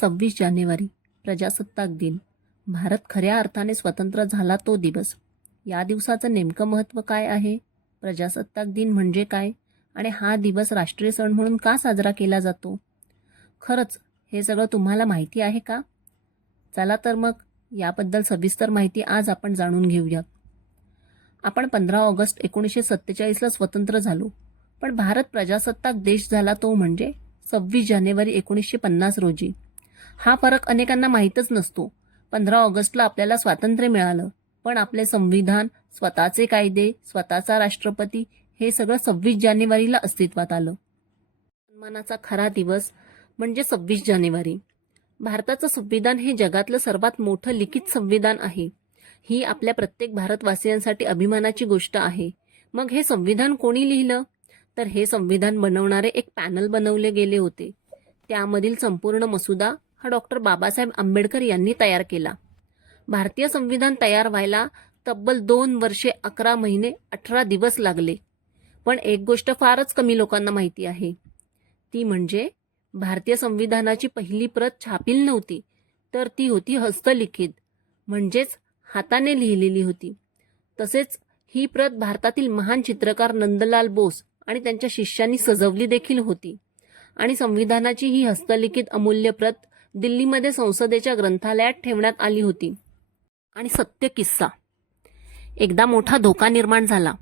26 जानेवारी प्रजासत्ताक दिन. भारत खऱ्या अर्थाने स्वतंत्र झाला तो दिवस. या दिवसाचं नेमकं महत्त्व काय आहे? प्रजासत्ताक दिन म्हणजे काय? आणि हा दिवस राष्ट्रीय सण म्हणून का साजरा केला जातो? खरंच हे सगळं तुम्हाला माहिती आहे का? चला तर मग याबद्दल सविस्तर माहिती आज आपण जाणून घेऊया. आपण 15 ऑगस्ट 1947ला स्वतंत्र झालो. पण भारत प्रजासत्ताक देश झाला तो म्हणजे 26 जानेवारी 1950 रोजी. हा फरक अनेकांना माहीतच नसतो. 15 ऑगस्टला आपल्याला स्वातंत्र्य मिळालं, पण आपले संविधान, स्वतःचे कायदे, स्वतःचा राष्ट्रपती हे सगळं 26 जानेवारीला अस्तित्वात आलं. सन्मानाचा खरा दिवस म्हणजे 26 जानेवारी. भारताचं संविधान हे जगातलं सर्वात मोठं लिखित संविधान आहे. ही आपल्या प्रत्येक भारतवासियांसाठी अभिमानाची गोष्ट आहे. मग हे संविधान कोणी लिहिलं? तर हे संविधान बनवणारे एक पॅनल बनवले गेले होते. त्यामधील संपूर्ण मसुदा हा डॉक्टर बाबासाहेब आंबेडकर यांनी तयार केला. भारतीय संविधान तयार व्हायला तब्बल 2 वर्षे 11 महिने 18 दिवस लागले. पण एक गोष्ट फारच कमी लोकांना माहिती आहे. ती म्हणजे भारतीय संविधानाची पहिली प्रत छापील नव्हती, तर ती होती हस्तलिखित, म्हणजेच हाताने लिहिलेली होती. तसेच ही प्रत भारतातील महान चित्रकार नंदलाल बोस आणि त्यांच्या शिष्यांनी सजवली देखील होती. आणि संविधानाची ही हस्तलिखित अमूल्य प्रत दिल्लीमध्ये संसदेच्या ग्रंथालयात ठेवण्यात आली होती. आणि सत्य किस्सा. एकदा मोठा धोका निर्माण झाला.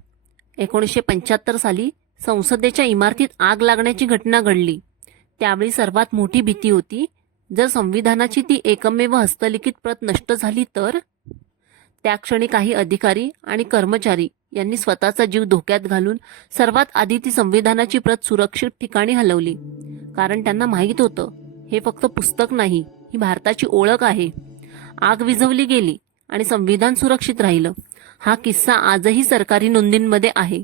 1975 साली संसदेच्या इमारतीत आग लागण्याची घटना घडली. त्यावेळी सर्वात मोठी भीती होती, जर संविधानाची ती एकमेव हस्तलिखित प्रत नष्ट झाली तर? त्या क्षणी काही अधिकारी आणि कर्मचारी यांनी स्वतःचा जीव धोक्यात घालून सर्वात आधी ती संविधानाची प्रत सुरक्षित ठिकाणी हलवली. कारण त्यांना माहीत होतं, हे फक्त पुस्तक नाही, ही भारताची ओळख आहे. आग विझवली गेली आणि संविधान सुरक्षित राहिलं. हा किस्सा आजही सरकारी नोंदींमध्ये आहे.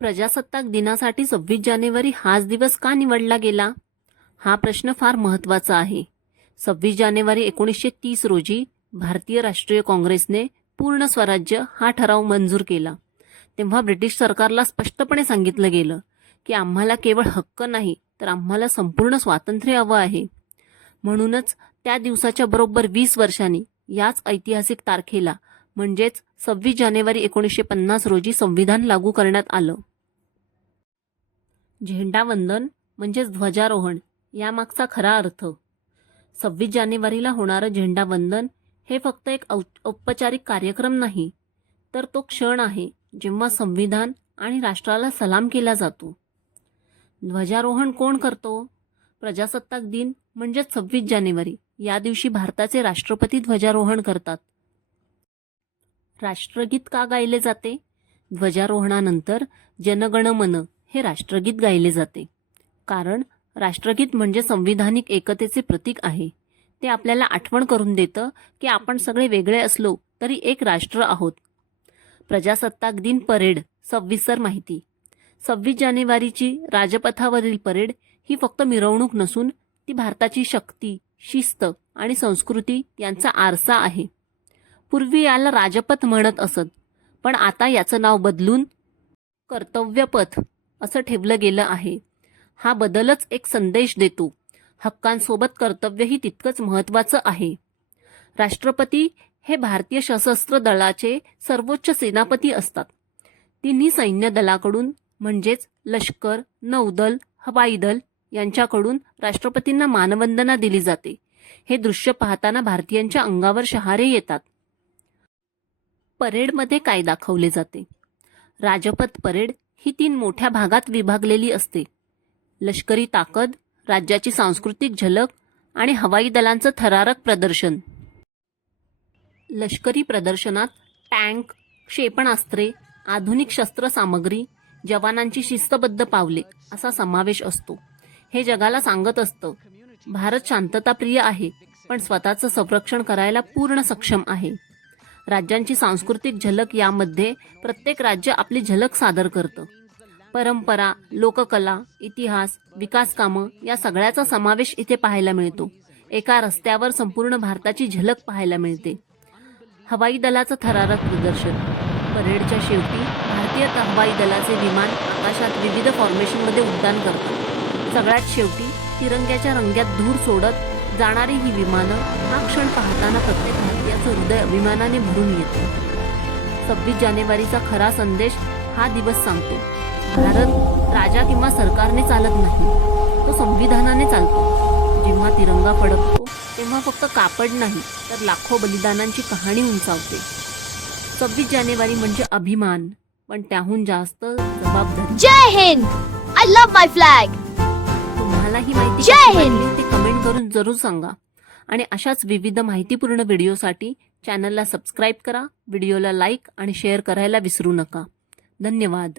प्रजासत्ताक दिनासाठी 26 जानेवारी हाच दिवस का निवडला गेला? हा प्रश्न फार महत्त्वाचा आहे. 26 जानेवारी 1930 रोजी भारतीय राष्ट्रीय काँग्रेसने पूर्ण स्वराज्य हा ठराव मंजूर केला. तेव्हा ब्रिटिश सरकारला स्पष्टपणे सांगितलं गेलं की आम्हाला केवळ हक्क नाही, तर आम्हाला संपूर्ण स्वातंत्र्य हवं आहे. म्हणूनच त्या दिवसाच्या बरोबर 20 वर्षांनी याच ऐतिहासिक तारखेला म्हणजेच 26 जानेवारी 1950 रोजी संविधान लागू करण्यात आलं. झेंडावंदन म्हणजेच ध्वजारोहण यामागचा खरा अर्थ. 26 जानेवारीला होणारं झेंडावंदन हे फक्त एक औपचारिक कार्यक्रम नाही, तर तो क्षण आहे जेव्हा संविधान आणि राष्ट्राला सलाम केला जातो. ध्वजारोहण कोण करतो? प्रजासत्ताक दिन म्हणजेच 26 जानेवारी या दिवशी भारताचे राष्ट्रपती ध्वजारोहण करतात. राष्ट्रगीत का गायले जाते? ध्वजारोहणानंतर जनगण मन हे राष्ट्रगीत गायले जाते. कारण राष्ट्रगीत म्हणजे संविधानिक एकतेचे प्रतीक आहे. ते आपल्याला आठवण करून देतं की आपण सगळे वेगळे असलो तरी एक राष्ट्र आहोत. प्रजासत्ताक दिन परेड सविस्तर माहिती. 26 जानेवारीची राजपथावरील परेड ही फक्त मिरवणूक नसून ती भारताची शक्ती, शिस्त आणि संस्कृती यांचा आरसा आहे. पूर्वी याला राजपथ म्हणत असत, पण आता याचं नाव बदलून कर्तव्यपथ असं ठेवलं गेलं आहे. हा बदलच एक संदेश देतो, हक्कांसोबत कर्तव्यही तितकंच महत्त्वाचं आहे. राष्ट्रपती हे भारतीय सशस्त्र दलाचे सर्वोच्च सेनापती असतात. तिन्ही सैन्य दलाकडून म्हणजेच लष्कर, नौदल, हवाई दल यांच्याकडून राष्ट्रपतींना मानवंदना दिली जाते. हे दृश्य पाहताना भारतीयांच्या अंगावर शहारे येतात. परेडमध्ये काय दाखवले जाते? राजपथ परेड ही 3 मोठ्या भागात विभागलेली असते. लष्करी ताकद, राज्याची सांस्कृतिक झलक आणि हवाई दलांचं थरारक प्रदर्शन. लष्करी प्रदर्शनात टँक, क्षेपणास्त्रे, आधुनिक शस्त्रसामग्री, जवानांची शिस्तबद्ध पावले असा समावेश असतो. हे जगाला सांगत असतं, भारत शांतताप्रिय आहे, पण स्वतःचं संरक्षण करायला पूर्ण सक्षम आहे. राज्यांची सांस्कृतिक झलक यामध्ये प्रत्येक राज्य आपली झलक सादर करतं. परंपरा, लोककला, इतिहास, विकास कामं या सगळ्याचा समावेश इथे पाहायला मिळतो. एका रस्त्यावर संपूर्ण भारताची झलक पाहायला मिळते. हवाई दलाचं थरारक प्रदर्शन. परेडच्या शेवटी भारतीय हवाई दलाचे विमान आकाशात विविध फॉर्मेशनमध्ये उड्डाण करतात. सगळ्यात शेवटी तिरंग्याच्या रंग्यात धूर सोडत जाणारी ही विमानं हा क्षण पाहताना प्रत्येक भारतीयाचं हृदय अभिमानाने भरून येतं. 26 जानेवारीचा खरा संदेश हा दिवस सांगतो. भारत राजा किंवा सरकारने चालत नाही, तो संविधानाने चालतो. जेव्हा तिरंगा फडकतो तेव्हा फक्त कापड नाही तर लाखो बलिदानांची कहाणी उंचावते. 26 जानेवारी म्हणजे अभिमान, पण त्याहून जास्त जबाबदारी. जय Hind. I love my flag. तुम्हाला ही माहिती जय कशी हिंद. वाटली ते कमेंट करून जरूर सांगा. आणि अशाच विविध माहितीपूर्ण व्हिडिओसाठी चॅनलला सबस्क्राईब करा, व्हिडिओला लाईक आणि शेअर करायला विसरू नका. धन्यवाद.